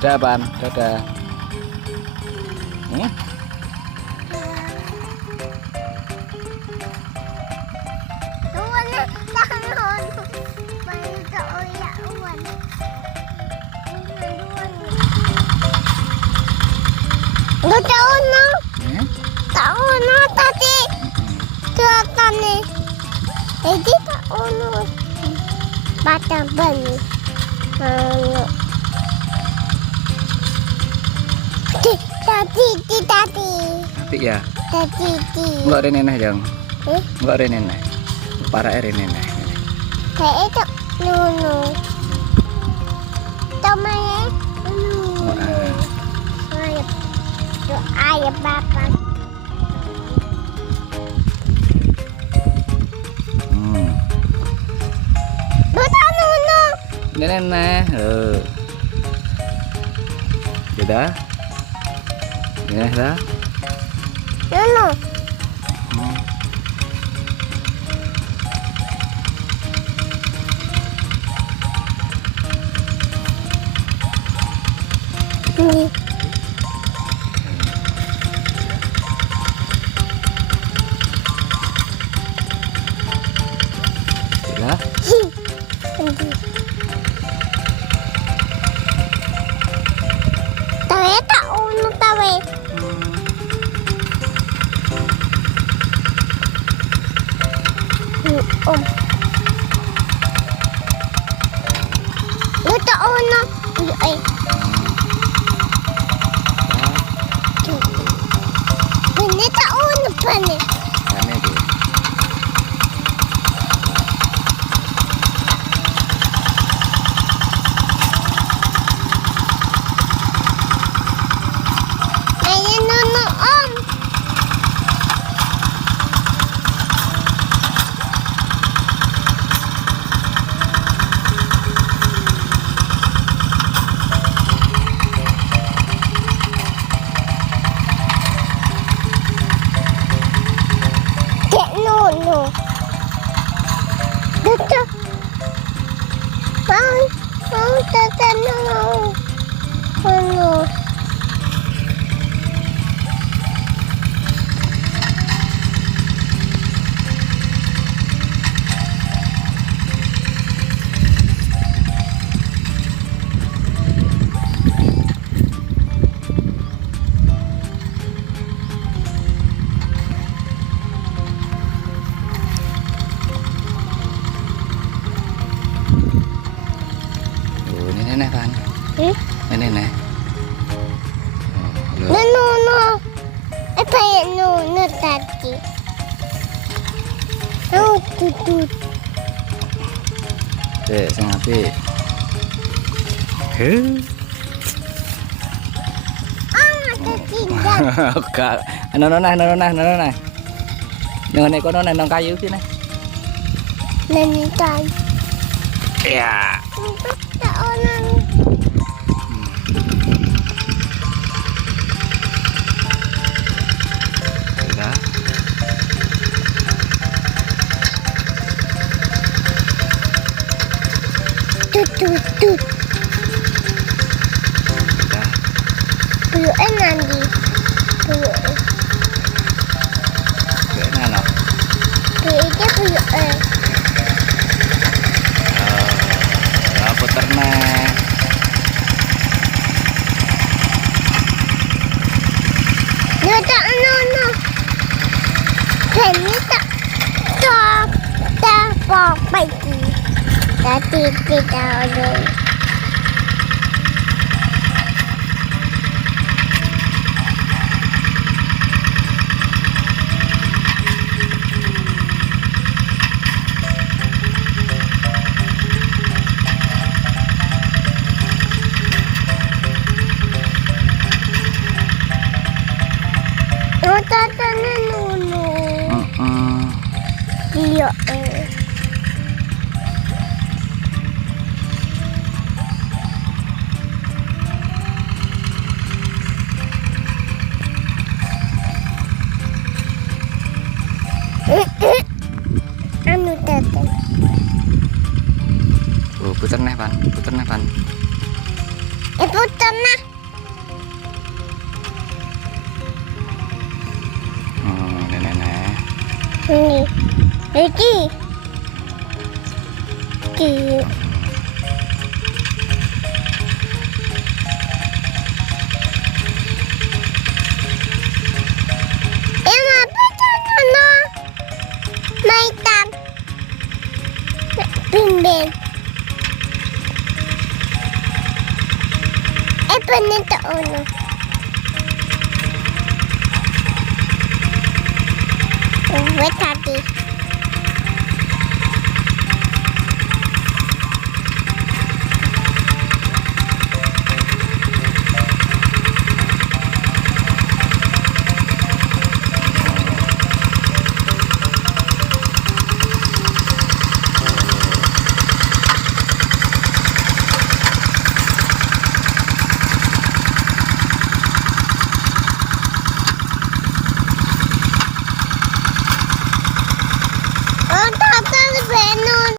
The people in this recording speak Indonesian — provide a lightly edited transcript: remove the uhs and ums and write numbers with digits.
Dadah, Pan. Dadah. Hmm? Nggak tahu no, tahu no tadi kelihatan nih. Jadi tahu no, batang bani. Tadi. Tapi ya. Tadi. Enggak ada neneh jang. Enggak ada neneh. Para ere neneh. Kayak itu nunu. Tomanya nunu. Ayah bapak. Betul nunu. Neneh. Sudah. Neneh dah. Nunu. Sudah. Tahu tak unu tahu. Om. Lu tak unu. Ini tak unu pane. Aneh deh. Ini nunu om. Kayak nunu. Betul. Mau tata nunu. Nunu. Ini neneh kan? Ini neneh. Nunu. Apa ya nunu tadi? Oh, tutut. Sing apik. Ada tinggal. Kak, nonah. Nang nek kono nang kayu ki nah. Nanitan. Ya. Tak orang. Sudah. Tutut. Sudah. Belum nanti. Belum. Kena no. Belum. Puter nah. Tak nunu. Kami tak pergi. Tadi kita ada. Tata nunu. Iya. Anu tata. Oh, puter neh, Pan. Putar na. Nenek. Ini. Lagi. Lagi. Emma, putar na. May tag. Bimbing. Nito uno. Wait, Tati.